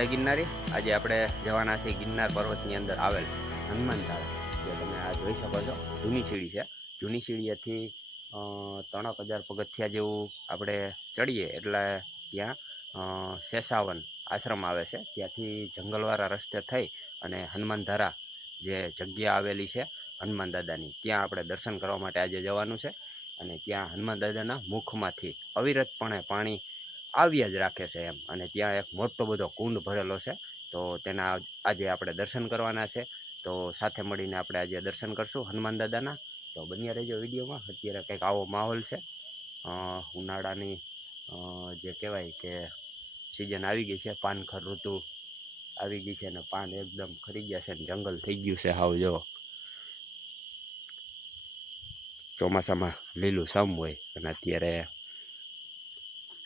જય ગિરનારી। આજે આપણે જવાના છીએ ગિરનાર પર્વતની અંદર આવેલ હનુમાન ધારા, જે તમે આ જોઈ શકો છો। જૂની સીડી છે। જૂની સીડીએથી 3000 પગથિયા જેવું આપણે ચડીએ એટલે ત્યાં શેષાવન આશ્રમ આવે છે। ત્યાંથી જંગલવાળા રસ્તે થઈ અને હનુમાન ધારા જે જગ્યા આવેલી છે હનુમાન દાદાની, ત્યાં આપણે દર્શન કરવા માટે આજે જવાનું છે। અને ત્યાં હનુમાન દાદાના મુખમાંથી અવિરતપણે પાણી આવ્યા જ રાખે છે એમ, અને ત્યાં એક મોટો બધો કુંડ ભરેલો છે। તો તેના આજે આપણે દર્શન કરવાના છે। તો સાથે મળીને આપણે આજે દર્શન કરશું હનુમાન દાદાના। તો બન્યા રહેજો વિડીયોમાં। અત્યારે કંઈક આવો માહોલ છે। ઉનાળાની જે કહેવાય કે સિઝન આવી ગઈ છે, પાનખર ઋતુ આવી ગઈ છે ને પાન એકદમ ખરી ગયા છે ને જંગલ થઈ ગયું છે હાવ। જો ચોમાસામાં લીલું સમ હોય અને અત્યારે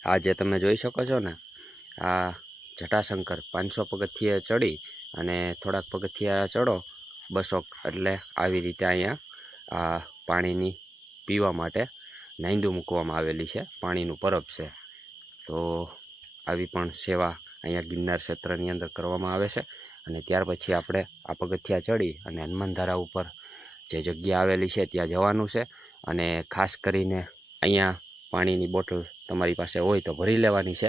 આ જે તમે જોઈ શકો છો ને, આ જટાશંકર 500 પગથિયે ચડી અને થોડાક પગથિયા ચડો 200, એટલે આવી રીતે અહીંયા આ પાણીની પીવા માટે નાંદું મૂકવામાં આવેલી છે। પાણીનું પરબ છે। તો આવી પણ સેવા અહીંયા ગિરનાર ક્ષેત્રની અંદર કરવામાં આવે છે। અને ત્યાર પછી આપણે આ પગથિયા ચડી અને હનુમાન ધારા ઉપર જે જગ્યા આવેલી છે ત્યાં જવાનું છે। અને ખાસ કરીને અહીંયા પાણીની બોટલ તમારી પાસે હોય તો ભરી લેવાની છે।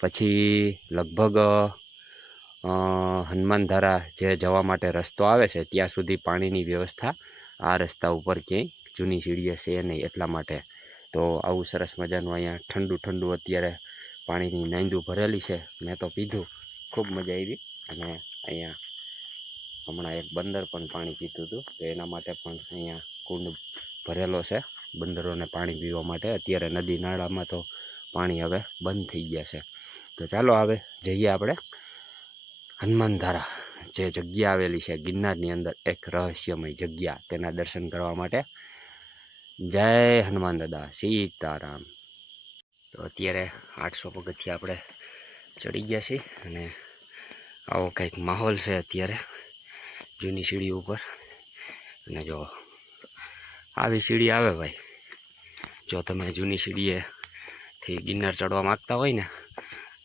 પછી લગભગ હનુમાન ધારા જે જવા માટે રસ્તો આવે છે ત્યાં સુધી પાણીની વ્યવસ્થા આ રસ્તા ઉપર ક્યાંય જૂની સીડીએ છે નહીં, એટલા માટે। તો આવું સરસ મજાનું અહીંયા ઠંડુ ઠંડુ અત્યારે પાણીની નાંદું ભરેલી છે। મેં તો પીધું, ખૂબ મજા આવી। અને અહીંયા હમણાં એક બંદર પણ પાણી પીતું હતું, તો એના માટે પણ અહીંયા કુંડ ભરેલો છે બંદરોને પાણી પીવા માટે। અત્યારે નદી નાળામાં તો પાણી હવે બંધ થઈ ગયા છે। તો ચાલો હવે જઈએ આપણે હનુમાન ધારા જે જગ્યા આવેલી છે ગિરનારની અંદર, એક રહસ્યમય જગ્યા, તેના દર્શન કરવા માટે। જય હનુમાન દાદા, સીતારામ। તો અત્યારે 800 પગથિયા આપણે ચડી ગયા છીએ અને આવો કંઈક માહોલ છે અત્યારે જૂની સીડી ઉપર। અને જો આવી સીડી આવે ભાઈ, જો તમે જૂની સીડીએથી ગિરનાર ચડવા માગતા હોય ને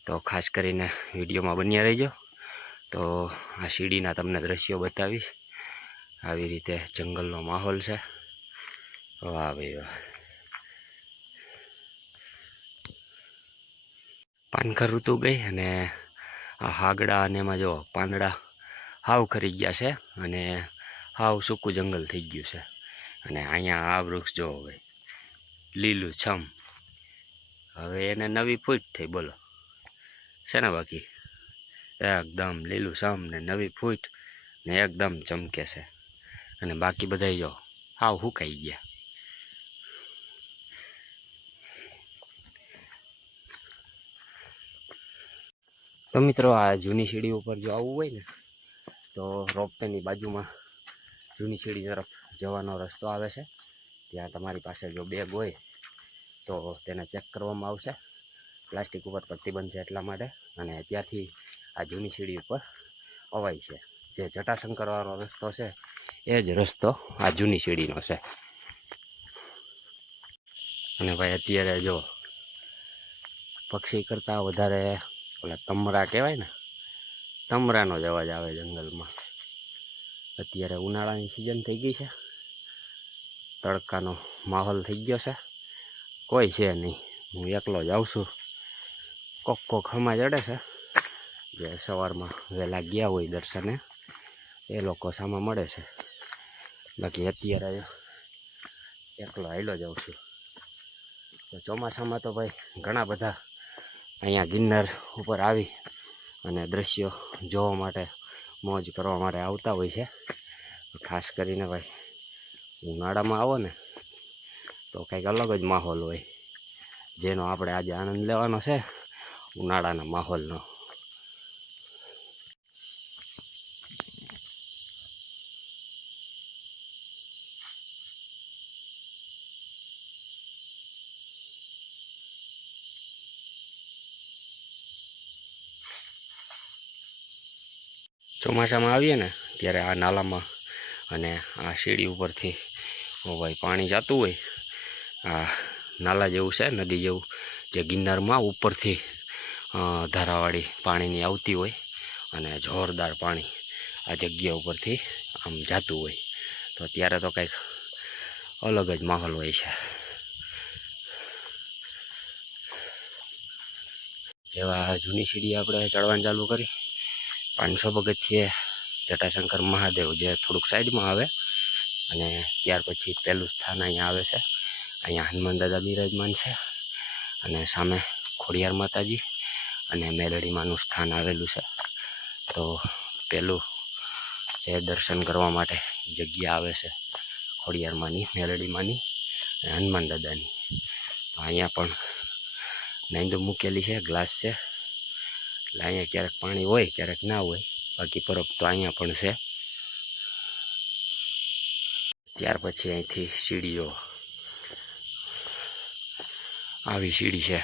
તો ખાસ કરીને વિડીયોમાં બન્યા રહેજો। તો આ સીડીના તમને દ્રશ્યો બતાવીશ। આવી રીતે જંગલનો માહોલ છે। વાહ ભાઈ વાહ। પાનખર ઋતુ ગઈ અને આ હાગડા અને એમાં જો પાંદડા હાવ ખરી ગયા છે અને હાવ સૂકું જંગલ થઈ ગયું છે। અને અહીંયા આ વૃક્ષ જો ભાઈ લીલું છમ, હવે એને નવી ફૂટ થઈ, બોલો છે ને? બાકી એકદમ લીલું છમ ને નવી ફૂટ ને એકદમ ચમકે છે। અને બાકી બધા જો હાવ સુકાઈ ગયા। તો મિત્રો, આ જૂની સીડી ઉપર જો આવવું હોય ને તો રોપવેની બાજુમાં જૂની સીડી તરફ જવાનો રસ્તો આવે છે। ત્યાં તમારી પાસે જો બેગ હોય તો તેને ચેક કરવામાં આવશે। પ્લાસ્ટિક ઉપર પ્રતિબંધ છે એટલા માટે। અને ત્યાંથી આ જૂની સીડી ઉપર અવાય છે। જે જટાશંકરવાળો રસ્તો છે એ જ રસ્તો આ જૂની સીડીનો છે। અને ભાઈ અત્યારે જો પક્ષી કરતાં વધારે ઓલા તમરા કહેવાય ને, તમરાનો જ અવાજ આવે જંગલમાં। અત્યારે ઉનાળાની સિઝન થઈ ગઈ છે, તડકાનો માહોલ થઈ ગયો છે, કોઈ છે નહીં, હું એકલો જ આવું છું। કોક હમા ચડે છે, જે સવારમાં વહેલા ગયા હોય દર્શને, એ લોકો સામે મળે છે। બાકી અત્યારે એકલો હાલ્યો જાઉં છું। તો ચોમાસામાં તો ભાઈ ઘણા બધા અહીંયા ગિરનાર ઉપર આવી અને દ્રશ્યો જોવા માટે, મોજ કરવા માટે આવતા હોય છે। ખાસ કરીને ભાઈ ઉનાળામાં આવો ને તો કંઈક અલગ જ માહોલ હોય, જેનો આપણે આજે આનંદ લેવાનો છે, ઉનાળાના માહોલનો। ચોમાસામાં આવીએ ને ત્યારે આ નાલામાં અને આ સીડી ઉપરથી ભાઈ પાણી જતું હોય, આ નાલા જેવું છે, નદી જેવું, જે ગિરનારમાં ઉપરથી ધારાવાળી પાણીની આવતી હોય। અને જોરદાર પાણી આ જગ્યા ઉપરથી આમ જાતું હોય, તો ત્યારે તો કંઈક અલગ જ માહોલ હોય છે. જેવા જૂની સીડી આપણે ચડવાનું ચાલુ કરી, 500 પગથિયે જટાશંકર મહાદેવ જે થોડુંક સાઈડમાં આવે, અને ત્યાર પછી પહેલું સ્થાન અહીંયા આવે છે. અહીંયા હનુમાન દાદા બિરાજમાન છે, અને સામે ખોડિયાર માતાજી અને મેલડીમાનું સ્થાન આવેલું છે. તો પહેલું જે દર્શન કરવા માટે જગ્યા આવે છે ખોડિયારમાંની, મેલડીમાંની અને હનુમાન દાદાની. તો અહીંયા પણ નાંદો મૂકેલી છે, ગ્લાસ છે, એટલે અહીંયા ક્યારેક પાણી હોય ક્યારેક ના હોય, બાકી પરબ તો અહીંયા પણ છે. ત્યાર પછી અહીંથી સીડીઓ, આવી સીડી છે.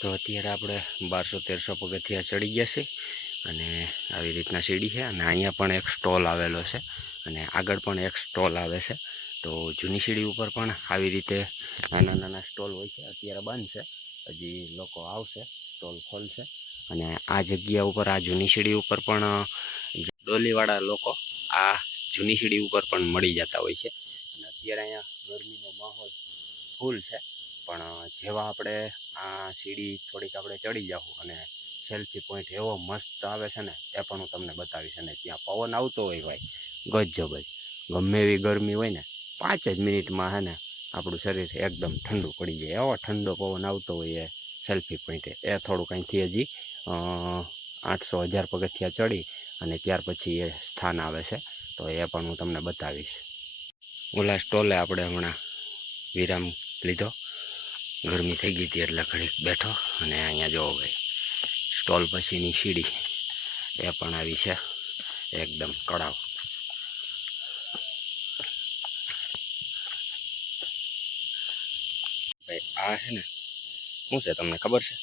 તો અત્યારે આપણે 1200-1300 પગથિયા ચડી ગયા છે, અને આવી રીતના સીડી છે. અને અહીંયા પણ એક સ્ટોલ આવેલો છે, અને આગળ પણ એક સ્ટોલ આવે છે. તો જૂની સીડી ઉપર પણ આવી રીતે નાના નાના સ્ટોલ હોય છે. અત્યારે બંધ છે, હજી લોકો આવશે, સ્ટોલ ખોલશે. અને આ જગ્યા ઉપર, આ જૂની સીડી ઉપર પણ ડોલીવાળા લોકો આ જૂની સીડી ઉપર પણ મળી જતા હોય છે. અને અત્યારે અહીંયા ગરમીનો માહોલ ફૂલ છે, પણ જેવા આપણે આ સીડી થોડીક આપણે ચડી જાઉં અને સેલ્ફી પોઈન્ટ એવો મસ્ત આવે છે ને, એ પણ હું તમને બતાવીશ. અને ત્યાં પવન આવતો હોય ભાઈ ગજબ જ, ગમે એવી ગરમી હોય ને 5 જ મિનિટમાં હે ને આપણું શરીર એકદમ ઠંડુ પડી જાય. એવો ઠંડો પવન આવતો હોય એ સેલ્ફી પોઈન્ટે. એ થોડુંક અહીંથી હજી 800-1000 પગથિયા ચડી અને ત્યાર પછી એ સ્થાન આવે છે, તો એ પણ હું તમને બતાવીશ. ઓલા સ્ટોલે આપણે હમણાં વિરામ લીધો, ગરમી થઈ ગઈ હતી એટલે ઘડીક બેઠો. અને અહીંયા જોવો ભાઈ સ્ટોલ પછીની સીડી એ પણ આવી છે, એકદમ કડાવ. ભાઈ આ છે ને શું છે તમને ખબર છે?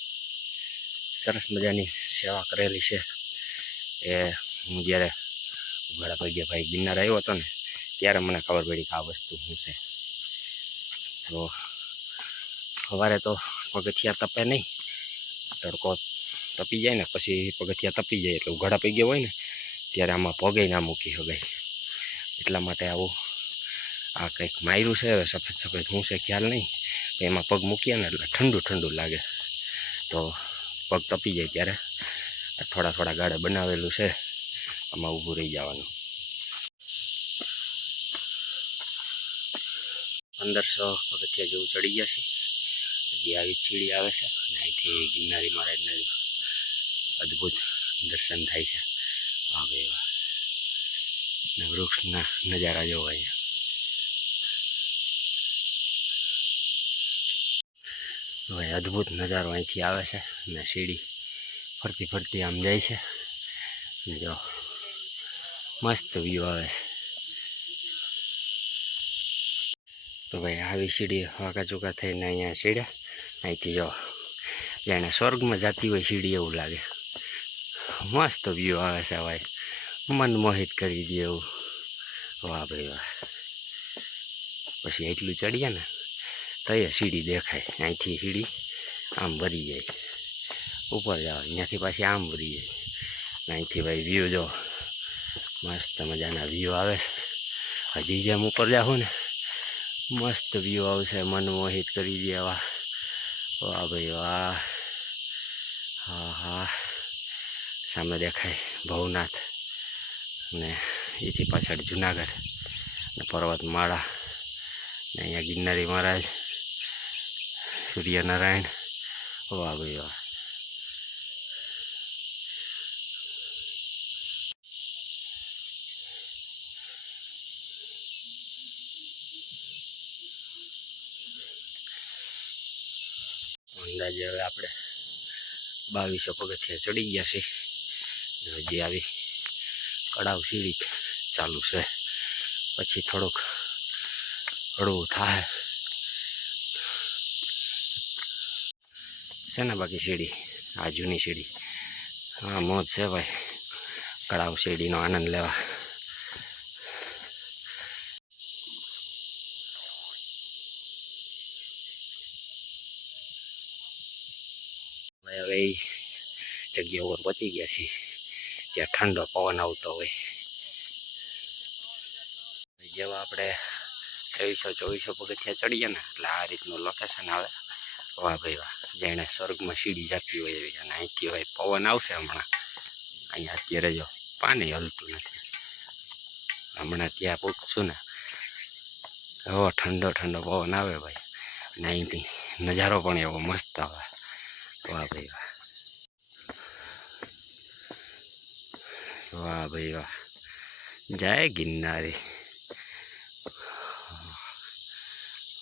સરસ મજાની સેવા કરેલી છે. એ હું જ્યારે ઉઘાડા પગે ભાઈ ગિરનાર આવ્યો હતો ને, ત્યારે મને ખબર પડી કે આ વસ્તુ શું છે. તો સવારે તો પગથિયા તપે નહીં, તડકો તપી જાય ને પછી પગથિયા તપી જાય, એટલે ઉઘાડા પગે હોય ને ત્યારે આમાં પગે ના મૂકી શકાય. એટલા માટે આવું આ કંઈક માર્યું છે, હવે સફેદ સફેદ શું છે ખ્યાલ નહીં. એમાં પગ મૂકીએ ને એટલે ઠંડુ ઠંડુ લાગે, તો પગ તપી જાય ત્યારે થોડા થોડા ગાળે બનાવેલું છે, આમાં ઊભું રહી જવાનું. 1500 પગથિયા જેવું ચડી ગયા છે. હજી આવી સીડી આવે છે, અને અહીંથી ગિરનારી મહારાજના અદ્ભુત દર્શન થાય છે. વાહ ભાઈ વાહ, ને વૃક્ષના નજારા જોવા અહીંયા. હવે અદ્ભુત નજારો અહીંથી આવે છે, ને સીડી ફરતી ફરતી આમ જાય છે. જો મસ્ત વ્યૂ આવે છે. તો ભાઈ આવી સીડી વાંકા ચૂકા થઈને અહીંયા સીડ્યા. અહીંથી જો જાણે સ્વર્ગમાં જતી હોય સીડી એવું લાગે. મસ્ત વ્યૂ આવે છે ભાઈ, મન મોહિત કરી દે એવું. વાહ ભાઈ વાહ. પછી એટલું ચડીએ ને તો એ સીડી દેખાય. અહીંથી સીડી આમ ભરી જાય, ઉપર જાવ ત્યાંથી પાછી આમ ભરી જાય. અહીંથી ભાઈ વ્યૂ જો મસ્ત મજાના વ્યૂ આવે છે. હજી જેમ ઉપર જાઉં ને મસ્ત વ્યૂ આવશે, મન મોહિત કરી દે એવા. વાહ ભાઈ વાહ. હા હા, સામે દેખાય ભવનાથ, ને એથી પાછળ જુનાગઢ ને પર્વતમાળા, ને અહીંયા ગિરનારી મહારાજ, સૂર્યનારાયણ. વાહ ભાઈ વાહ. અંદાજે હવે આપણે 2200 પગથિયા ચડી ગયા છે. હજી આવી કડાવ સીડી ચાલુ છે, પછી થોડુંક હળવું થાય છે ને. બાકી સીડી આ જૂની સીડી, હા મોજ છે ભાઈ. કળાવ શેરડીનો આનંદ લેવા. હવે એ જગ્યા ઉપર પહોંચી ગયા છીએ જ્યાં ઠંડો પવન આવતો હોય. જેવા આપણે 2300-2400 પગથિયા ચડીએ ને એટલે આ રીતનું લોકેશન આવે. વાહ ભાઈ વાહ, જેણે સ્વર્ગમાં સીડી જાતી હોય એવી. અને અહીંથી હોય પવન આવશે હમણાં. અહીંયા અત્યારે જો પાણી હલતું નથી. હમણાં ત્યાં પૂછશું ને એવો ઠંડો ઠંડો પવન આવે ભાઈ. અને અહીંથી નજારો પણ એવો મસ્ત આવે. વાહ ભાઈ વાહ, વાહ ભાઈ વાહ, જય ગિરનારી.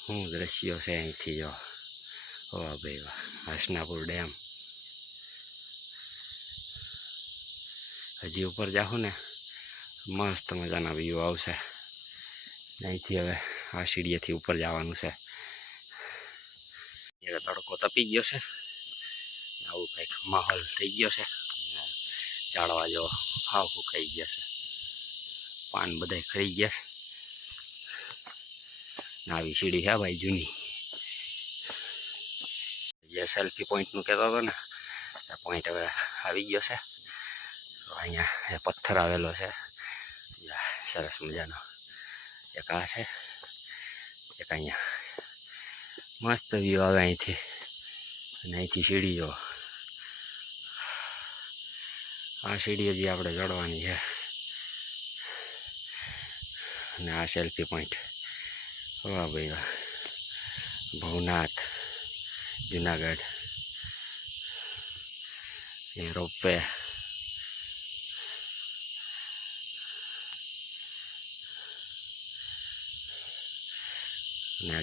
શું દ્રશ્યો છે અહીંથી જો. વાહ ભાઈ વાહ, હસનાપુર ડેમ. હજી ઉપર જાઉં ને મસ્ત મજાના વ્યૂ આવશે. અહીંથી હવે આ સીડીએથી ઉપર જવાનું છે. તડકો તપી ગયો છે, આવું કંઈક માહોલ થઈ ગયો છે. ઝાડવા જો હાવ સુકાઈ ગયા છે, પાન બધા ખરી ગયા છે. આવી સીડી છે ભાઈ જૂની. જે સેલ્ફી પોઈન્ટનું કહેતો હતો ને એ પોઈન્ટ હવે આવી ગયો છે. અહીંયા પથ્થર આવેલો છે સરસ મજાનો. એક આ છે, એક અહીંયા મસ્ત વ્યૂ આવે અહીંથી. અને અહીંથી સીડી જો, આ સીડી હજી આપણે ચડવાની છે. અને આ સેલ્ફી પોઈન્ટ. વાહ ભાઈ વાહ, ભવનાથ જુનાગઢ. એ રોપવે. ને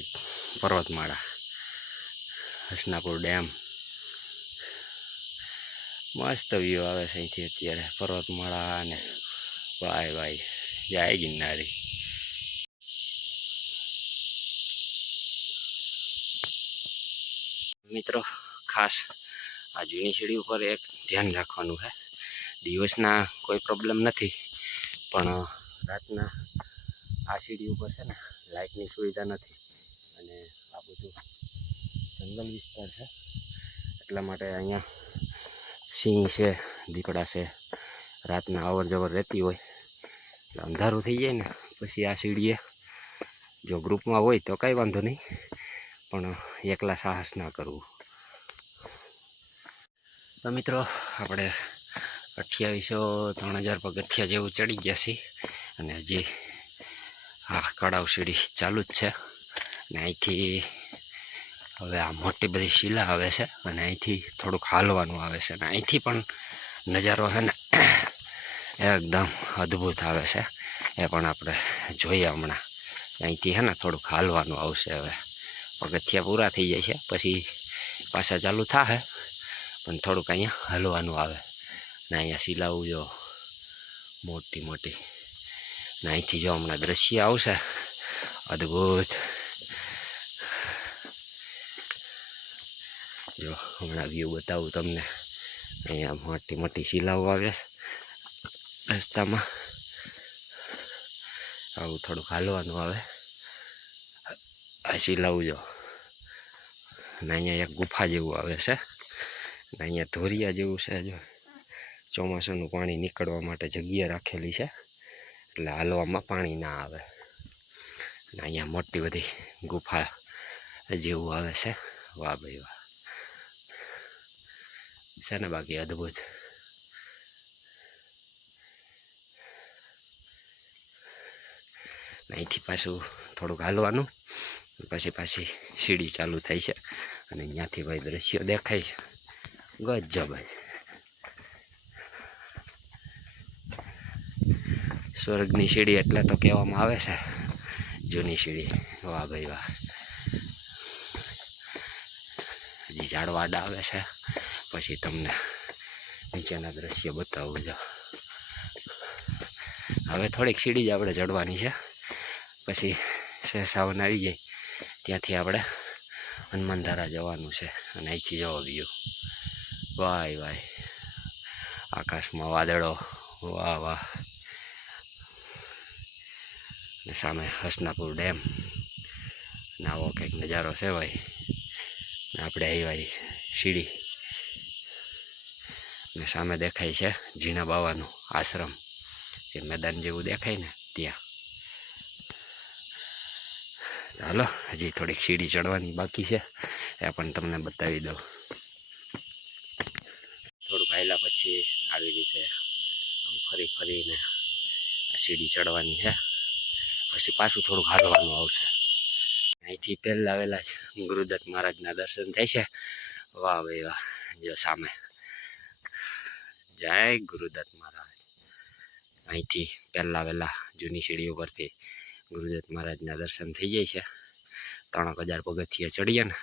પર્વતમાળા, હસનાપુર ડેમ. મસ્ત વ્યૂ આવે છે અહીંથી અત્યારે. પર્વતમાળા અને ભાઈ ભાઈ જય ગિરનારી. મિત્રો ખાસ આ જૂની સીડી ઉપર એક ધ્યાન રાખવાનું છે. દિવસના કોઈ પ્રોબ્લેમ નથી, પણ રાતના આ સીડી ઉપર છે ને લાઇટની સુવિધા નથી. અને આ બધું જંગલ વિસ્તાર છે, એટલા માટે અહીંયા સિંહ છે, દીપડા છે, રાતના અવર જવર રહેતી હોય. એટલે અંધારું થઈ જાય ને પછી આ સીડીએ જો ગ્રુપમાં હોય તો કાંઈ વાંધો નહીં, પણ એકલા સાહસ ના કરવું. તો મિત્રો આપણે 2800-3000 પગથિયા જેવું ચડી ગયા છીએ. અને હજી આ કળાવ સીડી ચાલુ જ છે. અને અહીંથી હવે આ મોટી બધી શિલા આવે છે અને અહીંથી થોડુંક હાલવાનું આવે છે. અને અહીંથી પણ નજારો છે ને એકદમ અદ્ભુત આવે છે. એ પણ આપણે જોઈએ હમણાં. અહીંથી છે ને થોડુંક હાલવાનું આવશે. હવે પગથિયા પૂરા થઈ જાય છે પછી પાછા ચાલુ થશે, પણ થોડુંક અહીંયા હલવાનું આવે. ને અહીંયા શિલાઓ જો મોટી મોટી. ને અહીંથી જો હમણાં દ્રશ્ય આવશે અદ્ભુત. જો હમણાં વ્યૂ બતાવું તમને. અહીંયા મોટી મોટી શિલાઓ આવે છે રસ્તામાં. આવું થોડુંક હાલવાનું આવે. આ શિલાઓ જો. અને અહીંયા એક ગુફા જેવું આવે છે. અને અહીંયા ધોરિયા જેવું છે. જો ચોમાસાનું પાણી નીકળવા માટે જગ્યા રાખેલી છે, એટલે હાલવામાં પાણી ના આવે. અને અહીંયા મોટી બધી ગુફા જેવું આવે છે. વાહ ભાઈ વાહ, છે ને બાકી અદ્ભુત. અહીંથી પાછું થોડુંક હાલવાનું, પછી પાછી સીડી ચાલુ થાય છે. અને અહીંયાથી ભાઈ દ્રશ્યો દેખાય ગજબ જ. સ્વર્ગની સીડી એટલે તો કહેવામાં આવે છે જૂની સીડી. વાહ ભાઈ વાહ. હજી ઝાડવા આડા આવે છે, પછી તમને નીચેના દ્રશ્ય બતાવું જો. હવે થોડીક સીડી જ આપણે ચડવાની છે, પછી શેષાવન આવી જાય ત્યાંથી આપણે હનુમાનધારા જવાનું છે. અને અહીંથી જવો વ્યૂ. વાય વાય, આકાશમાં વાદળો વાહ વાહ. ને સામે હસનાપુર ડેમ. આવો કંઈક નજારો છે ભાઈ. આપણે આવ્યા સીડી ને સામે દેખાય છે ઝીણા બાવાનું આશ્રમ, જે મેદાન જેવું દેખાય ને ત્યાં. હાલો હજી થોડીક સીડી ચડવાની બાકી છે, એ પણ તમને બતાવી દઉં. થોડુંક હાલ્યા પછી આવી રીતે આમ ફરી ફરીને આ સીડી ચડવાની છે. પછી પાછું થોડુંક હાલવાનું આવશે. અહીંથી પહેલા આવેલા છે ગુરુદત્ત મહારાજના દર્શન થાય છે. વાહ ભાઈ વાહ. જો સામે જય ગુરુદત્ત મહારાજ. અહીંથી પહેલા વહેલા જૂની સીડી ઉપરથી ગુરુદત્ત મહારાજના દર્શન થઈ જાય છે. 3000 પગથિયે ચડીએ ને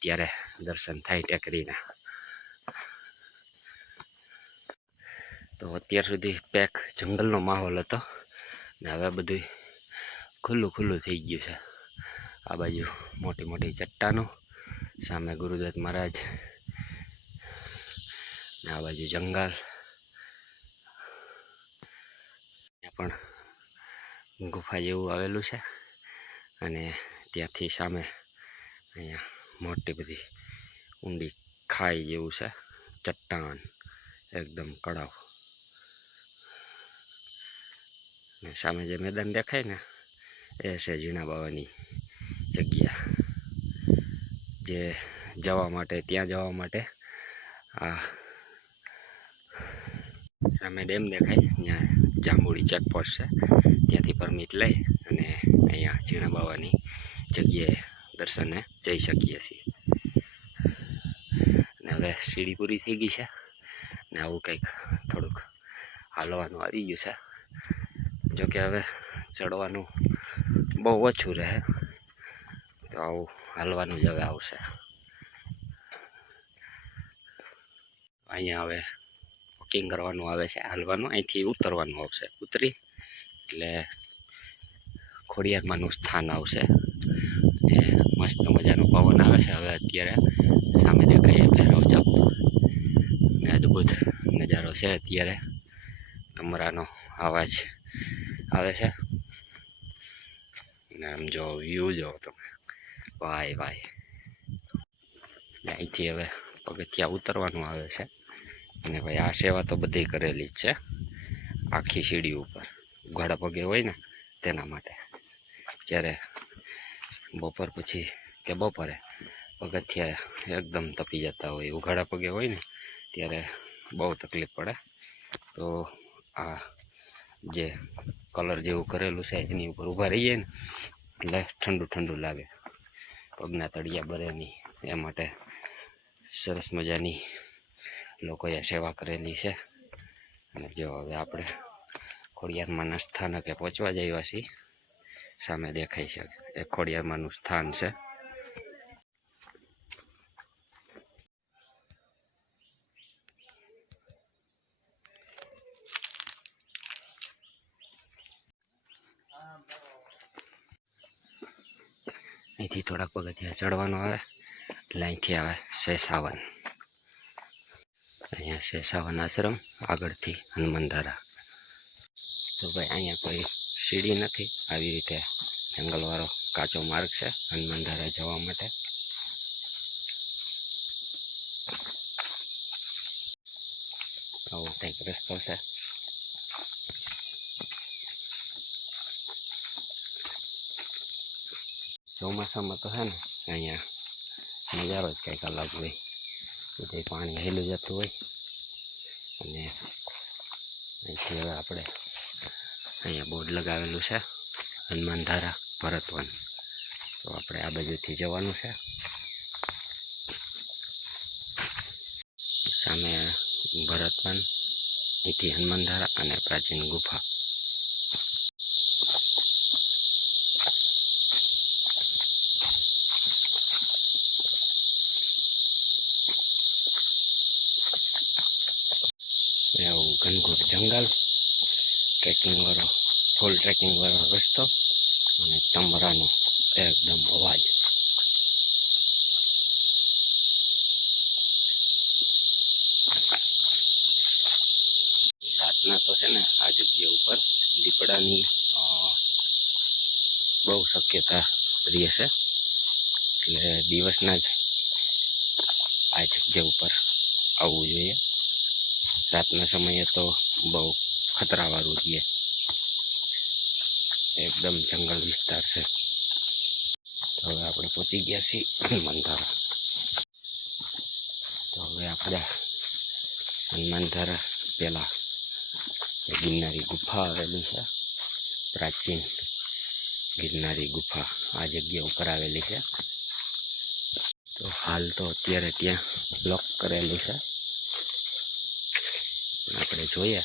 ત્યારે દર્શન થાય ટેકરીના. તો અત્યાર સુધી પેક જંગલનો માહોલ હતો ને હવે બધું ખુલ્લું ખુલ્લું થઈ ગયું છે. આ બાજુ મોટી મોટી ચટ્ટાનો, સામે ગુરુદત્ત મહારાજ ને આ બાજુ જંગલ. ત્યાં પણ ગુફા જેવું આવેલું છે અને ત્યાંથી સામે અહીંયા મોટી બધી ઊંડી ખાઈ જેવું છે. ચટ્ટાન એકદમ કડાવ. ને સામે જે મેદાન દેખાય ને એ છે ઝીણા બાવાની જગ્યા, જે જવા માટે ત્યાં જવા માટે આ સામે ડેમ દેખાય ત્યાં જાંબુડી ચેકપોસ્ટ છે, ત્યાંથી પરમિટ લઈ અને અહીંયા ઝીણા બાવાની જગ્યાએ દર્શને જઈ શકીએ છીએ. ને હવે સીડી પૂરી થઈ ગઈ છે ને આવું કંઈક થોડુંક હાલવાનું આવી ગયું છે. જોકે હવે ચડવાનું બહુ ઓછું રહે, તો આવું હાલવાનું જ હવે આવશે. અહીંયા હવે વોકિંગ કરવાનું આવે છે, હાલવાનું. અહીંથી ઉતરવાનું આવશે. ઉતરી એટલે ખોડિયારમાંનું સ્થાન આવશે ને મસ્ત મજાનો પવન આવે છે. હવે અત્યારે સામે દેખાય ભૈરવ જપ ને અદ્ભુત નજારો છે. અત્યારે કમરાનો અવાજ આવે છે ને આમ જો વ્યૂ જો તમે, ભાઈ ભાઈ. અહીંથી હવે પગથિયા ઉતરવાનું આવે છે અને ભાઈ આ સેવા તો બધી કરેલી જ છે આખી સીડી ઉપર. ઉઘાડા પગે હોય ને તેના માટે. જ્યારે બપોર પછી કે બપોરે પગથિયા એકદમ તપી જતા હોય, ઉઘાડા પગે હોય ને ત્યારે બહુ તકલીફ પડે. તો આ જે કલર જેવું કરેલું છે એની ઉપર ઊભા રહીએ ને એટલે ઠંડુ ઠંડુ લાગે, પગના તળિયા બરે નહીં. એ માટે સરસ મજાની લોકોએ સેવા કરેલી છે. અને જો હવે આપણે ખોડિયારમાંના સ્થાનકે પહોંચવા જઈએ છીએ. સામે દેખાય છે એ ખોડિયારમાંનું સ્થાન છે. અહીંથી થોડાક પગથિયા ચડવાનું આવે એટલે અહીંથી આવે શેષાવન. અહીંયા શેષાવન આશ્રમ, આગળથી હનુમાનધારા. તો ભાઈ અહીંયા કોઈ સીડી નથી, આવી રીતે જંગલવાળો કાચો માર્ગ છે હનુમાનધારા જવા માટે. આવો કંઈક રસ્તો છે. ચોમાસામાં તો છે ને અહીંયા નજારો જ કંઈક અલગ હોય. બધે પાણી હેલું જતું હોય અને અહીંથી હવે આપણે અહીંયા બોર્ડ લગાવેલું છે હનુમાનધારા ભરતવન. તો આપણે આ બાજુથી જવાનું છે. સામે ભરતવન, અહીંથી હનુમાનધારા અને પ્રાચીન ગુફા. એવું ઘનઘોર જંગલ, ટ્રેકિંગ વાળો, ફૂલ ટ્રેકિંગ વાળો રસ્તો અને તમરાનો એકદમ અવાજ. રાતના તો તો છે ને આ જગ્યા ઉપર દીપડાની બહુ શક્યતા રહેશે, એટલે દિવસના જ આ જગ્યા ઉપર આવવું જોઈએ. રાતના સમયે તો બહુ ખતરાવાળું રહે, એકદમ જંગલ વિસ્તાર છે. તો હવે આપણે પહોંચી ગયા છીએ હનુમાનધારા. તો હવે આપણે હનુમાનધારા પહેલાં ગિરનારી ગુફા આવેલી છે, પ્રાચીન ગિરનારી ગુફા આ જગ્યા ઉપર આવેલી છે. તો હાલ તો અત્યારે ત્યાં લોક કરેલું છે, આપણે જોઈએ.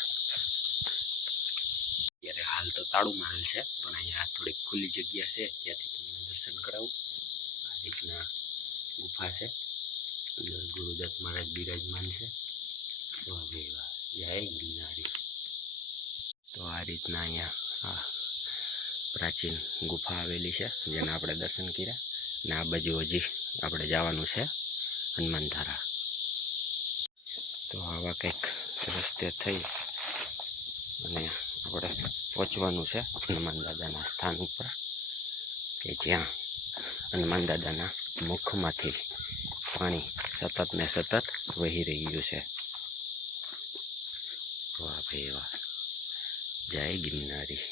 અત્યારે હાલ તો તાળું મારેલ છે, પણ અહીંયા થોડીક ખુલ્લી જગ્યા છે, ત્યાંથી તમને દર્શન કરાવું. આ રીતના ગુફા છે, અંદર ગુરુદત્ત મહારાજ બિરાજમાન છે. વાહ ભાઈ વાહ, જય ગિરનારી. તો આ રીતના અહીંયા આ પ્રાચીન ગુફા આવેલી છે, જેના આપણે દર્શન કર્યા. ને આ બાજુ હજી આપણે જવાનું છે હનુમાનધારા. તો આવા કંઈક રસ્તે થઈ અને આપણે પહોંચવાનું છે હનુમાન દાદાના સ્થાન ઉપર, કે જ્યાં હનુમાન દાદાના મુખમાંથી પાણી સતત ને સતત વહી રહ્યું છે. વાહ ભાઈ વાહ, જય ગિરનારી.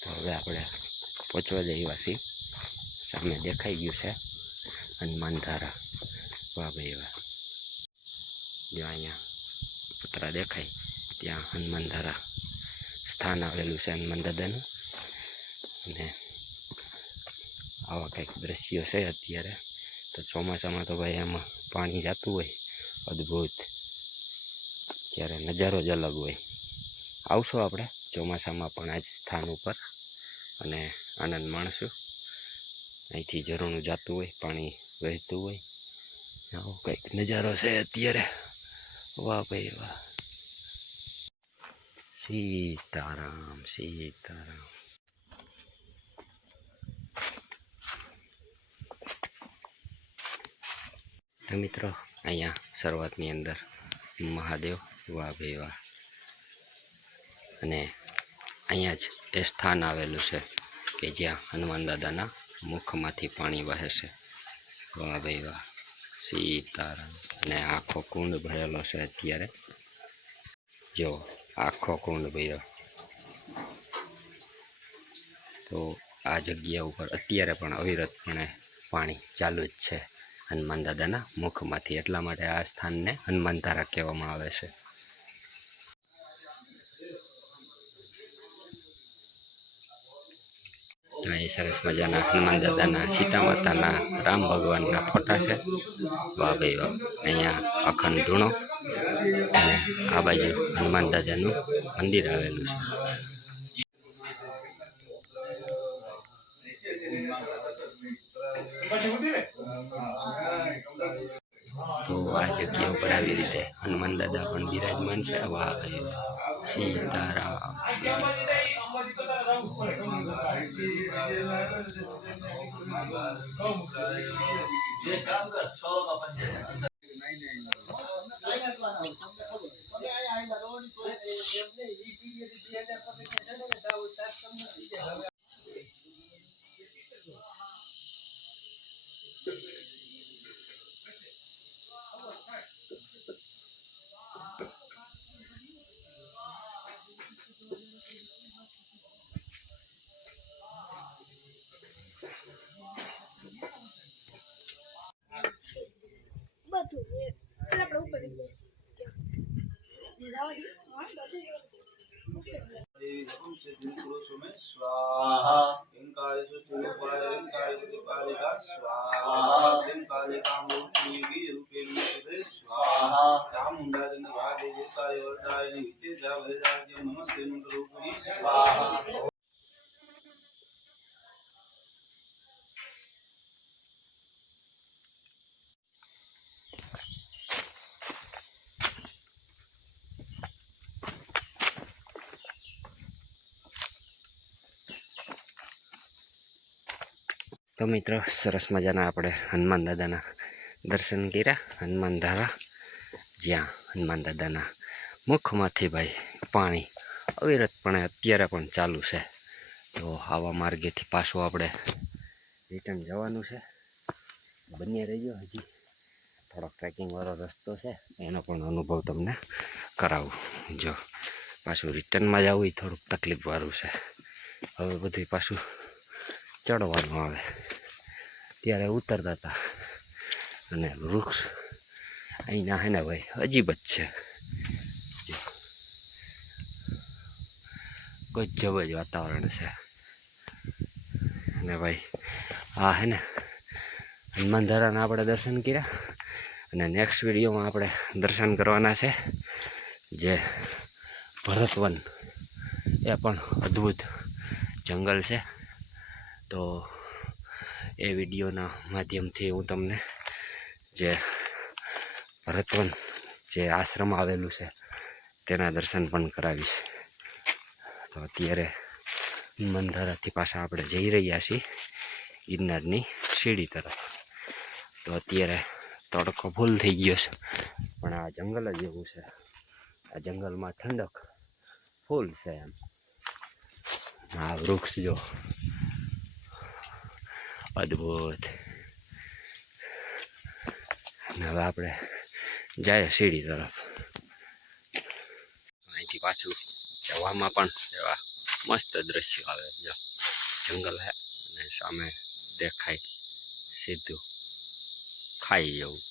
તો હવે આપણે પહોંચવા જઈએ છીએ. સામે દેખાઈ ગયું છે હનુમાનધારા. વાહ ભાઈ વાહ, જો અહીંયા પતરા દેખાય ત્યાં હનુમાનધારા સ્થાન આવેલું છે હનુમાન દાદાનું. અને આવા કંઈક દ્રશ્યો છે અત્યારે. તો ચોમાસામાં તો ભાઈ આમાં પાણી જતું હોય અદ્ભુત, ત્યારે નજારો જ અલગ હોય. આવશો આપણે ચોમાસામાં પણ આ જ સ્થાન ઉપર અને આનંદ માણશું. અહીંથી ઝરણું જતું હોય, પાણી વહેતું હોય, આવો કંઈક નજારો છે અત્યારે. વાહ ભાઈ વાહ, સીતારામ સીતારામ. તો મિત્રો અહીંયા શરૂઆતની અંદર મહાદેવ. વાહ ભાઈ વાહ. અને અહીંયા જ એ સ્થાન આવેલું છે કે જ્યાં હનુમાન દાદાના મુખમાંથી પાણી વહે છે. વાહ ભાઈ વાહ, સીતારામ. અને આખો કુંડ ભરેલો છે અત્યારે. જો આખો કુંડ ભર્યો. તો આ જગ્યા ઉપર અત્યારે પણ અવિરતપણે પાણી ચાલુ જ છે હનુમાન દાદાના મુખમાંથી. એટલા માટે આ સ્થાનને હનુમાનધારા કહેવામાં આવે છે. અહીં સરસ મજાના હનુમાન દાદાના, સીતા માતાના, રામ ભગવાનના ફોટા છે. વાહ ભાઈ વાહ. અહીંયા અખંડ ધૂણો અને આ બાજુ હનુમાન દાદાનું મંદિર આવેલું છે. તો આ જગ્યા ઉપર આવી રીતે હનુમાન દાદા પણ બિરાજમાન છે. વાહ ભાઈ વાહ, સીતારામ. તો મિત્રો સરસ મજાના આપણે હનુમાન દાદાના દર્શન કર્યા. હનુમાન ધારા, જ્યાં હનુમાન દાદાના મુખમાંથી ભાઈ પાણી અવિરતપણે અત્યારે પણ ચાલુ છે. તો આવા માર્ગેથી પાછું આપણે રિટર્ન જવાનું છે. બન્યા રહીજો, હજી થોડોક ટ્રેકિંગવાળો રસ્તો છે, એનો પણ અનુભવ તમને કરાવું. જો પાછું રિટર્નમાં જવું એ થોડુંક તકલીફવાળું છે. હવે બધું પાછું ચડવાનું આવે, ત્યારે ઉતરતા હતા. અને વૃક્ષ અહીંના હે ને ભાઈ અજીબ જ છે. ગજબ જ વાતાવરણ છે. અને ભાઈ આ હે ને હનુમાન ધારાના આપણે દર્શન કર્યા. અને નેક્સ્ટ વિડીયોમાં આપણે દર્શન કરવાના છે જે ભરતવન. એ પણ અદ્ભુત જંગલ છે. તો એ વિડીયોના માધ્યમથી હું તમને જે ભરતવન જે આશ્રમ આવેલું છે તેના દર્શન પણ કરાવીશ. તો અત્યારે હનુમાનધારાથી પાછા આપણે જઈ રહ્યા છીએ ગિરનારની સીડી તરફ. તો અત્યારે તડકો ફૂલ થઈ ગયો છે, પણ આ જંગલ જ એવું છે. આ જંગલમાં ઠંડક ફૂલ છે એમ. આ વૃક્ષ જો અદ્ભુત. અને હવે આપણે જાય સીડી તરફ. અહીંથી પાછું જવામાં પણ એવા મસ્ત દ્રશ્યો આવે. જો જંગલ હે અને સામે દેખાય સીધું ખાઈ જવું.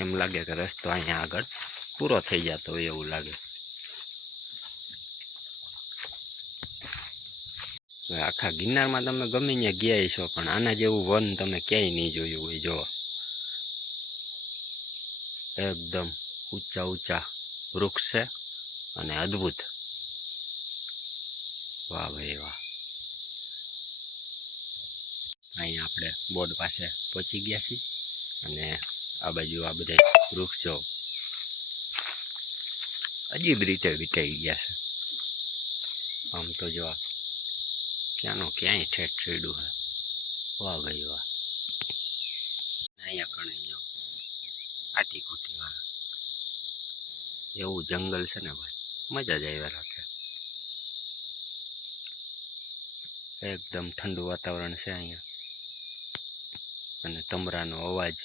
એમ લાગે કે રસ્તો અહીંયા આગળ પૂરો થઈ જતો હોય એવું લાગે. આખા ગિરનારમાં તમે ગમે ત્યાં ગયા છો, પણ આના જેવું વન તમે ક્યાંય નહીં જોયું હોય. જો એકદમ ઊંચા ઊંચા વૃક્ષ છે અને અદ્ભુત. વાહ ભાઈ વાહ. અહીંયા આપણે બોર્ડ પાસે પહોંચી ગયા છીએ. અને આ બાજુ આ બધા વૃક્ષો અજીબ રીતે વીટાઈ ગયા છે. આમ તો જો ક્યાંનો ક્યાંય ઠેઠ છેડું છે. વાહ ભાઈ વાહ. અહીંયા કણે જો આટી કુટી વાળા એવું જંગલ છે ને ભાઈ, મજા જ આવ્યા રાખે. એકદમ ઠંડુ વાતાવરણ છે અહીંયા, અને તમરાનો અવાજ.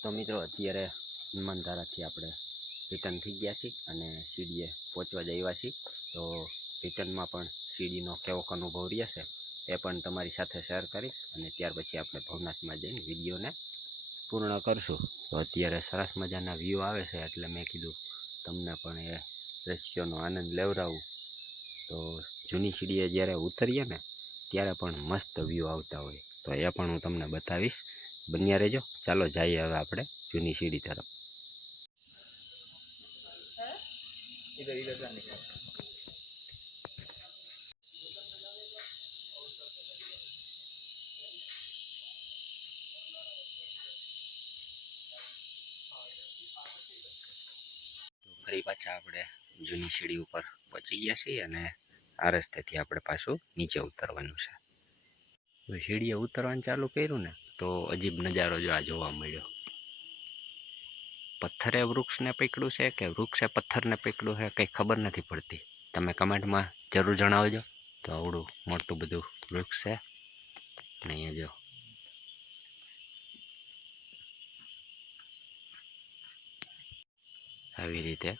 તો મિત્રો અત્યારે હનુમાનધારાથી આપણે રિટર્ન થઈ ગયા છીએ અને સીડીએ પહોંચવા જઈએ છીએ. તો રિટર્નમાં પણ સીડીનો કેવો અનુભવ રહેશે એ પણ તમારી સાથે શેર કરી, અને ત્યાર પછી આપણે ભવનાથમાં જઈને વિડીયોને પૂર્ણ કરશું. તો અત્યારે સરસ મજાના વ્યૂ આવે છે, એટલે મેં કીધું તમને પણ એ દ્રશ્યોનો આનંદ લેવડાવું. તો જૂની સીડીએ જ્યારે ઉતરીએ ને ત્યારે પણ મસ્ત વ્યૂ આવતા હોય, તો એ પણ હું તમને બતાવીશ. બન્યા રહેજો. ચાલો જઈએ હવે આપણે જૂની સીડી તરફ. ફરી પાછા આપણે જૂની સીડી ઉપર પહોંચી ગયા છીએ, અને આ રસ્તેથી આપણે પાછું નીચે ઉતરવાનું છે. સીડીએ ઉતરવાનું ચાલુ કર્યું ને તો અજીબ નજારો જો આ જોવા મળ્યો. પથ્થરે વૃક્ષને પકડ્યું છે કે વૃક્ષે પથ્થરને પકડ્યું છે કંઈ ખબર નથી પડતી. તમે કમેન્ટમાં જરૂર જણાવજો. તો આવડું મોટું બધું વૃક્ષ છે ને અહીંયા જો આવી રીતે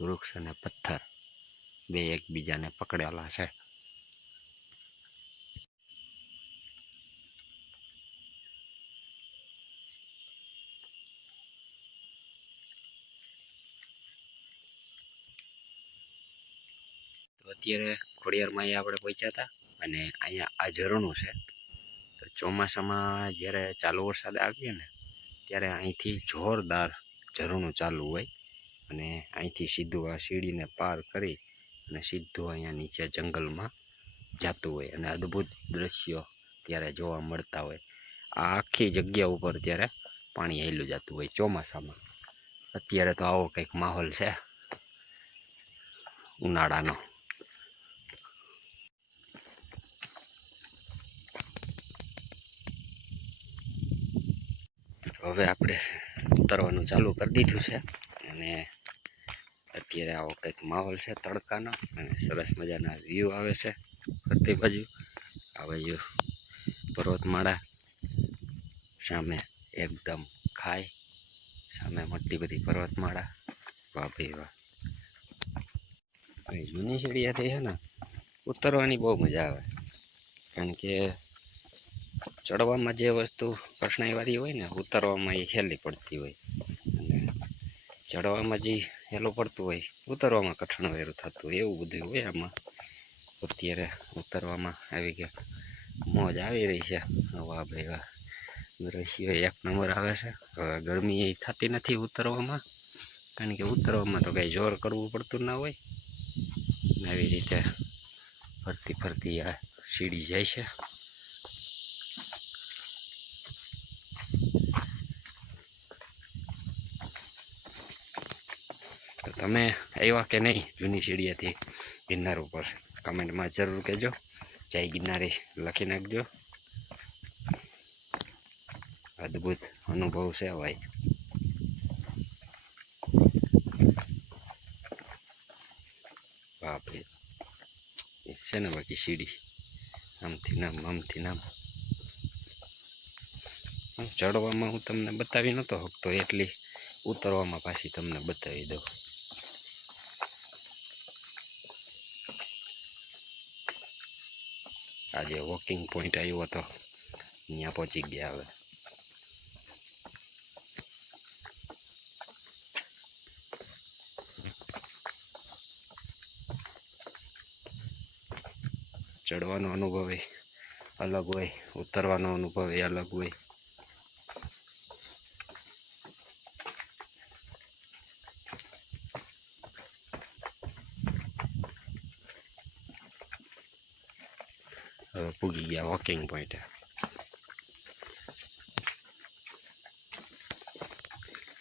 વૃક્ષ અને પથ્થર બે એકબીજાને પકડેલા છે. તો અત્યારે ખોડિયારમાં આપણે પહોંચ્યા હતા, અને અહીંયા આ ઝરણું છે. તો ચોમાસામાં જ્યારે ચાલુ વરસાદ આવીએ ને ત્યારે અહીંથી જોરદાર ઝરણું ચાલુ હોય, અને અહીંથી સીધું આ સીડીને પાર કરી અને સીધું અહીંયા નીચે જંગલમાં જતું હોય, અને અદ્ભુત દ્રશ્યો ત્યારે જોવા મળતા હોય. આ આખી જગ્યા ઉપર ત્યારે પાણી હાલ્યું જતું હોય ચોમાસામાં. અત્યારે તો આવો કંઈક માહોલ છે ઉનાળાનો. હવે આપણે ઉતરવાનું ચાલુ કરી દીધું છે અને અત્યારે આવો કંઈક માહોલ છે તડકાનો અને સરસ મજાના વ્યૂ આવે છે ફરતી બાજુ. આ બાજુ પર્વતમાળા, સામે એકદમ ખાય, સામે મોટી બધી પર્વતમાળા. વાહ ભાઈ વાહ. જૂની સીડીયાથી છે ને ઉતરવાની બહુ મજા આવે, કારણ કે ચડવામાં જે વસ્તુ કઠણાઈવાળી હોય ને ઉતરવામાં એ હેલી પડતી હોય, અને ચડવામાં જે હેલું પડતું હોય ઉતરવામાં કઠણાઈવાળું થતું હોય, એવું બધું હોય આમાં. અત્યારે ઉતરવામાં આવી ગયા મોજ આવી રહી છે. વાહ ભાઈ વાહ, દ્રશ્ય એક નંબર આવે છે. હવે ગરમી એ થતી નથી ઉતરવામાં, કારણ કે ઉતરવામાં તો કંઈ જોર કરવું પડતું ના હોય. આવી રીતે ફરતી ફરતી આ સીડી જાય છે. તો તમે આવ્યા કે નહીં જૂની સીડીએથી ગિરનાર ઉપર? કમેન્ટમાં જરૂર કહેજો. જય ગિરનારી લખી નાખજો. અદ્ભુત અનુભવ છે ભાઈ. બાપરે છે ને બાકી સીડી આમથી નામ આમથી નામ. ચડવામાં હું તમને બતાવી નહોતો શકતો, એટલી ઉતરવામાં પાછી તમને બતાવી દઉં. આજે વોકિંગ પોઈન્ટ આવ્યો હતો, ત્યાં પહોંચી ગયા. હવે ચડવાનો અનુભવ એ અલગ હોય, ઉતરવાનો અનુભવ એ અલગ હોય. હવે પૂગી ગયા વોકિંગ પોઈન્ટે.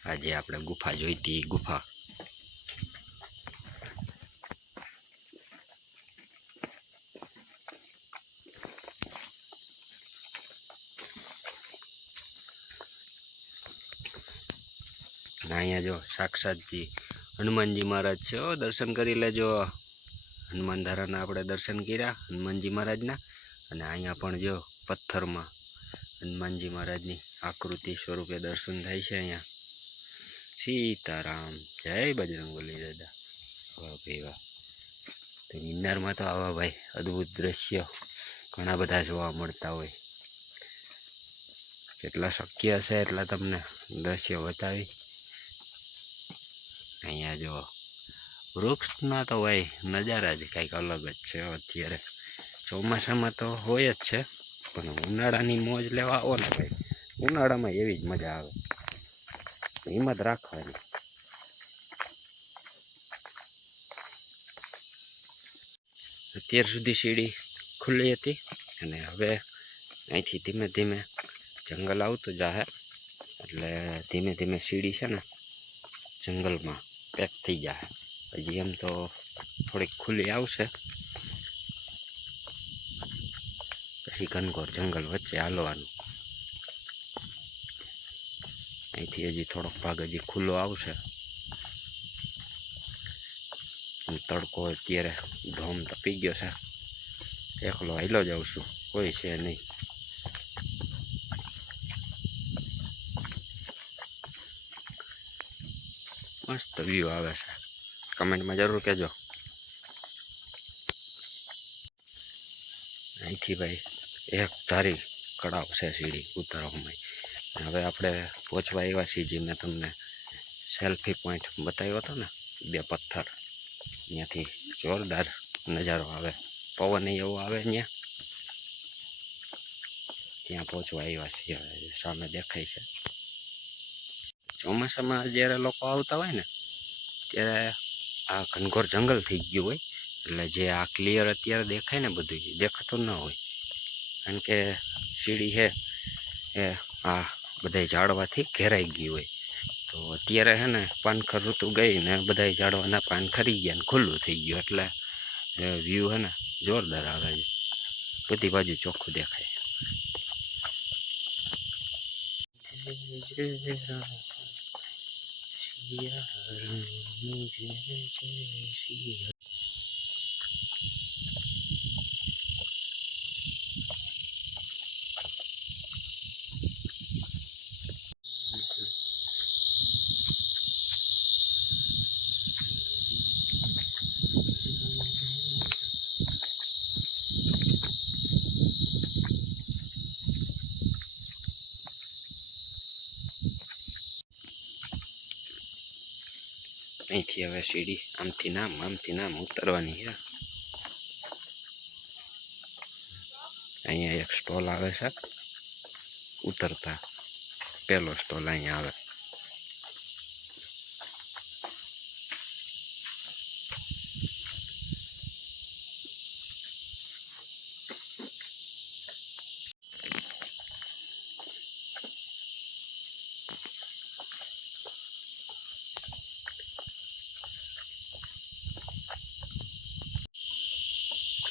આજે આપણે ગુફા જોઈતી, ગુફા. અહીંયા જો સાક્ષાતજી હનુમાનજી મહારાજ છે. દર્શન કરી લેજો. હનુમાન ધારાના આપણે દર્શન કર્યા હનુમાનજી મહારાજના, અને અહીંયા પણ જો પથ્થરમાં હનુમાનજી મહારાજની આકૃતિ સ્વરૂપે દર્શન થાય છે. અહીંયા સીતારામ, જય બજરંગબલી દાદા. વાહ ભાઈ વાહ. તો ગિરનારમાં તો આવા ભાઈ અદ્ભુત દ્રશ્ય ઘણા બધા જોવા મળતા હોય. જેટલા શક્ય હશે એટલા તમને દ્રશ્યો બતાવી. અહીંયા જો વૃક્ષના તો ભાઈ નજારા જ કંઈક અલગ જ છે. અત્યારે ચોમાસામાં તો હોય જ છે, પણ ઉનાળાની મોજ લેવા આવો ને ભાઈ, ઉનાળામાં એવી જ મજા આવે. હિંમત રાખવાની. અત્યાર સુધી સીડી ખુલ્લી હતી, અને હવે અહીંથી ધીમે ધીમે જંગલ આવતું જાહે, એટલે ધીમે ધીમે સીડી છે ને જંગલમાં પેક થઈ જાય. હજી એમ તો થોડીક ખુલ્લી આવશે, પછી ઘનઘોર જંગલ વચ્ચે હાલવાનું. અહીંથી હજી થોડોક ભાગ હજી ખુલ્લો આવશે. તડકો અત્યારે ધોમ તપી ગયો છે. એકલો હાલ્યો જ આવશું, કોઈ છે નહીં. મસ્ત વ્યૂ આવે છે. કમેન્ટમાં જરૂર કહેજો. અહીંથી ભાઈ એક ધારી કડાવ છે સીડી ઉતરવામાં. હવે આપણે પહોંચવા આવ્યા છીએ, જે મેં તમને સેલ્ફી પોઈન્ટ બતાવ્યો હતો ને, 2 પથ્થર, ત્યાંથી જોરદાર નજારો આવે. પવન એવો આવે ત્યાં પહોંચવા આવ્યા છીએ. સામે દેખાય છે. ચોમાસામાં જ્યારે લોકો આવતા હોય ને ત્યારે આ ઘનઘોર જંગલ થઈ ગયું હોય, એટલે જે આ ક્લિયર અત્યારે દેખાય ને બધું દેખાતું ન હોય, કારણ કે સીડી છે એ આ બધા ઝાડવાથી ઘેરાઈ ગઈ હોય. તો અત્યારે છે ને પાનખર ઋતુ ગઈ ને બધા ઝાડવાના પાન ખરી ગયા ને ખુલ્લું થઈ ગયું, એટલે વ્યૂ છે ને જોરદાર આવે છે. બધી બાજુ ચોખ્ખું દેખાય. જય રામ સિયા રામ જય જય સિયા. અહીંથી હવે સીડી આમથી નામ ઉતરવાની છે. અહીંયા એક સ્ટોલ આવે છે ઉતરતા, પહેલો સ્ટોલ અહીંયા આવે.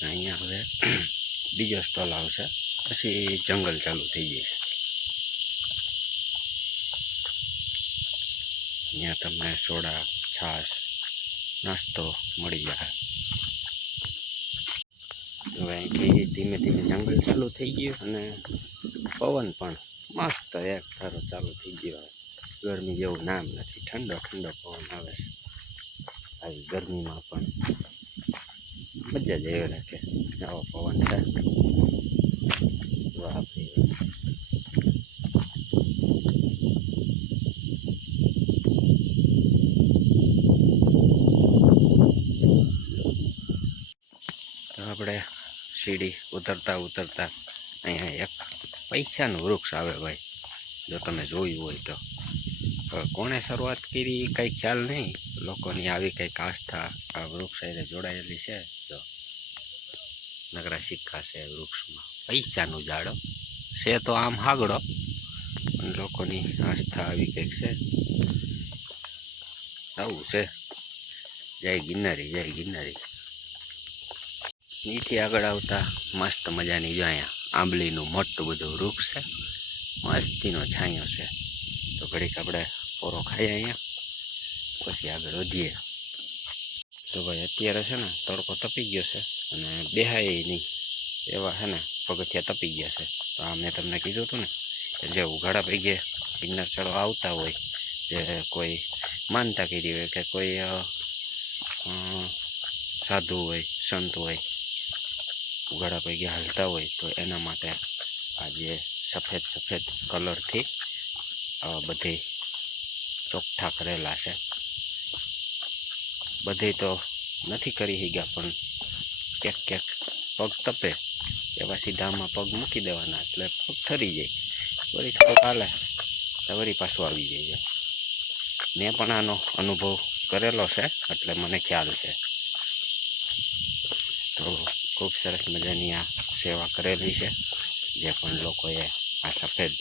અહીંયા હવે બીજો સ્ટોલ આવશે, પછી જંગલ ચાલુ થઈ જશે. અહીંયા તમને સોડા, છાશ, નાસ્તો મળી જાય. હવે અહીંથી ધીમે ધીમે જંગલ ચાલુ થઈ ગયું અને પવન પણ મસ્ત એક ધારો ચાલુ થઈ ગયો. ગરમી જેવું નામ નથી, ઠંડો ઠંડો પવન આવે છે. આવી ગરમીમાં પણ મજા જ એવી રાખે આવો પવન છે. વાહ ભાઈ તો આપણે સીડી ઉતરતા ઉતરતા અહીંયા એક પૈસાનું વૃક્ષ આવે ભાઈ, જો તમે જોયું હોય તો. કોણે શરૂઆત કરી કંઈ ખ્યાલ નહીં, લોકોની આવી કંઈક આસ્થા આ વૃક્ષ સાથે જોડાયેલી છે. જો નકરા સિક્કા છે વૃક્ષમાં, પૈસાનું ઝાડો છે તો આમ હાગડો, પણ લોકોની આસ્થા આવી કંઈક છે. આવું છે. જય ગિરનારી, જય ગિરનારી. નીથી આગળ આવતા મસ્ત મજાની જો અહીંયા આંબલીનું મોટું બધું વૃક્ષ છે, મસ્તીનો છાંયો છે. તો ઘડીક આપણે પોરો ખાઈએ અહીંયા, પછી આગળ વધીએ. તો ભાઈ અત્યારે છે ને તડકો તપી ગયો છે અને બેહાય નહીં એવા છે ને પગથિયા તપી ગયા છે. તો આ મેં તમને કીધું હતું ને કે જે ઉઘાડા પૈગે ગિરનાર ચડવા આવતા હોય, જે કોઈ માનતા કરી હોય કે કોઈ સાધુ હોય, સંત હોય, ઉઘાડા પૈગે હાલતા હોય, તો એના માટે આ જે સફેદ સફેદ કલરથી આવા બધી ચોખ્ઠા કરેલા છે. બધી તો નથી કરી શક્યા, પણ ક્યાંક ક્યાંક પગ તપે એવા સીધામાં પગ મૂકી દેવાના, એટલે પગ ઠરી જાય. વળી થોડુંક હાલે તો વળી પાછું આવી જાય. મેં પણ આનો અનુભવ કરેલો છે, એટલે મને ખ્યાલ છે. તો ખૂબ સરસ મજાની આ સેવા કરેલી છે. જે પણ લોકોએ આ સફેદ,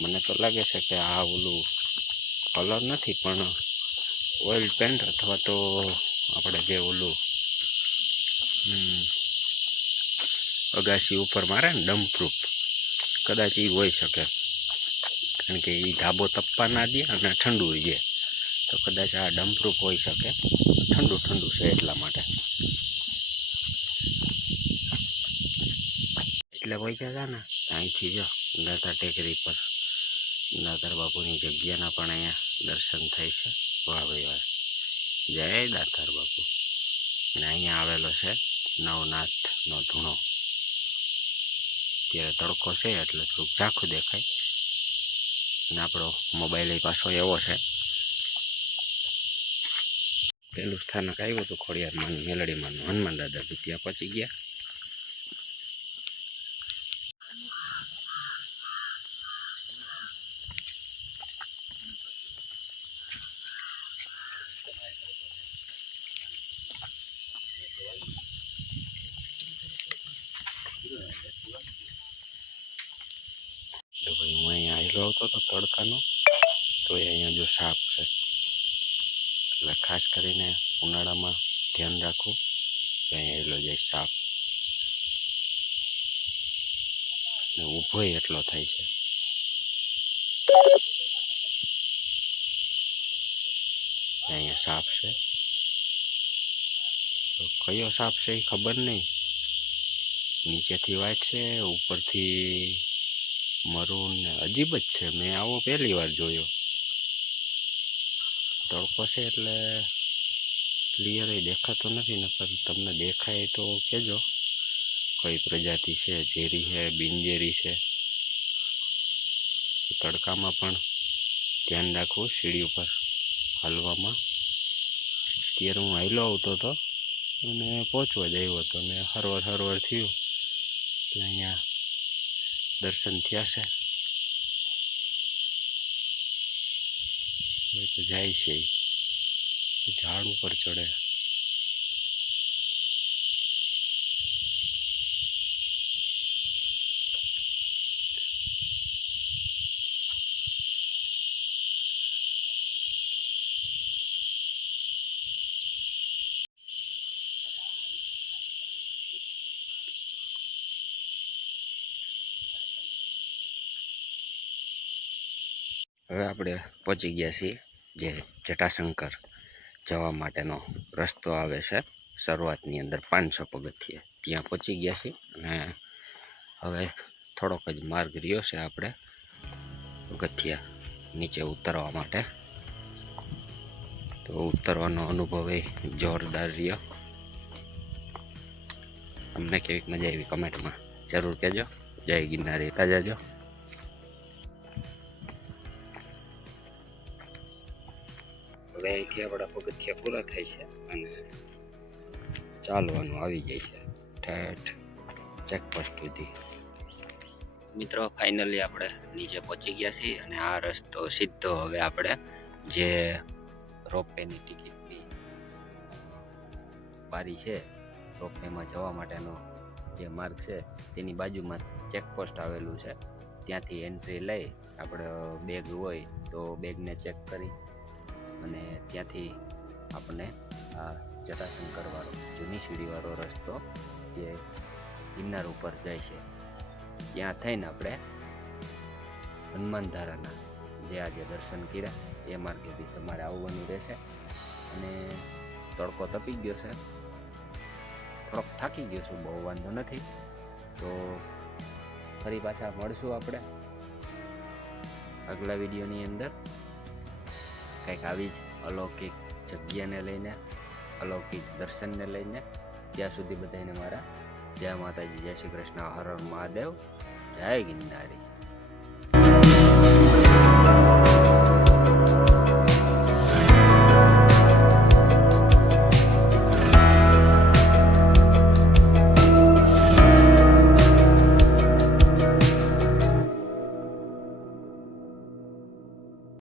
મને તો લાગે છે કે આ ઓલું કલર નથી, પણ ઓઇલ પેન્ટ અથવા તો આપણે જે ઓલું અગાસી ઉપર મારે ને ડમ્પપ્રૂફ, કદાચ એ હોઈ શકે. કારણ કે એ ધાબો તપવા ના દે અને ઠંડુ રહે, તો કદાચ આ ડમ્પપ્રૂફ હોઈ શકે. ઠંડુ ઠંડુ છે એટલા માટે. એટલે પહોંચ્યા હતા ને અહીંથી જો દાતા ટેકરી પર દાતાર બાપુની જગ્યાના પણ અહીંયા દર્શન થાય છે. વાહ ભાઈ વાહ, જય દાતાર બાપુ. ને અહીંયા આવેલો છે નવનાથનો ધૂણો. અત્યારે તડકો છે એટલે થોડુંક ઝાંખું દેખાય. અને આપણો મોબાઈલ પાછો એવો છે. પહેલું સ્થાનક આવ્યું હતું ખોડિયારમાં મેલડીમાંનું હનુમાન દાદા, ત્યાં પહોંચી ગયા. જો ભાઈ હું અહીંયા આવેલો આવતો હતો તડકાનો, તો અહીંયા જો સાપ છે, એટલે ખાસ કરીને ઉનાળામાં ધ્યાન રાખવું કે અહીંયા આવેલો જાય સાપ. ને ઊભો એટલો થાય છે. અહીંયા સાપ છે, કયો સાપ છે એ ખબર નહીં. નીચેથી વ્હાઈટ છે, ઉપરથી મરૂન ને અજીબ જ છે. મેં આવો પહેલી વાર જોયો. તડકો છે એટલે ક્લિયર દેખાતો નથી, નકર તમને દેખાય તો કહેજો કઈ પ્રજાતિ છે, ઝેરી છે બિનઝેરી છે. તડકામાં પણ ધ્યાન રાખવું સીડી ઉપર હાલવામાં. અત્યારે હું હાઈલો આવતો હતો અને પહોંચવા જ આવ્યો હતો ને હરવર થયું એટલે અહીંયા દર્શન થયા છે. હવે તો જાય છે એ ઝાડ ઉપર ચડે. હવે આપણે પહોંચી ગયા છીએ જે જટાશંકર જવા માટેનો રસ્તો આવે છે. શરૂઆતની અંદર 500 પગથિયે ત્યાં પહોંચી ગયા છીએ અને હવે થોડોક જ માર્ગ રહ્યો છે આપણે પગથિયા નીચે ઉતરવા માટે. તો ઉતરવાનો અનુભવ એ જોરદાર રહ્યો. તમને કેવી મજા આવી કમેન્ટમાં જરૂર કહેજો. જય ગિરનારી જજો. હવે અહીંથી આપણા પગથિયા પૂરા થાય છે અને ચાલવાનું આવી જાય છે ઠેઠ ચેકપોસ્ટ સુધી. મિત્રો ફાઇનલી આપણે નીચે પહોંચી ગયા છીએ અને આ રસ્તો સીધો હવે આપણે જે રોપવેની ટિકિટની બારી છે, રોપવેમાં જવા માટેનો જે માર્ગ છે તેની બાજુમાં ચેકપોસ્ટ આવેલું છે. ત્યાંથી એન્ટ્રી લઈ આપણે બેગ હોય તો બેગને ચેક કરી અને ત્યાંથી આપણને આ જટાશંકરવાળો જૂની સીડીવાળો રસ્તો જે ગિરનાર ઉપર જાય છે ત્યાં થઈને આપણે હનુમાનધારાના જે આજે દર્શન કર્યા એ માર્ગેથી તમારે આવવાનું રહેશે. અને તડકો તપી ગયો છે, થોડોક થાકી ગયો છું, બહુ વાંધો નથી. તો ફરી પાછા મળશું આપણે આગલા વિડીયોની અંદર કંઈક આવી જ અલૌકિક જગ્યાને લઈને, અલૌકિક દર્શનને લઈને. ત્યાં સુધી બધાને મારા જય માતાજી, જય શ્રી કૃષ્ણ, હર હર મહાદેવ, જય ગિરનારી.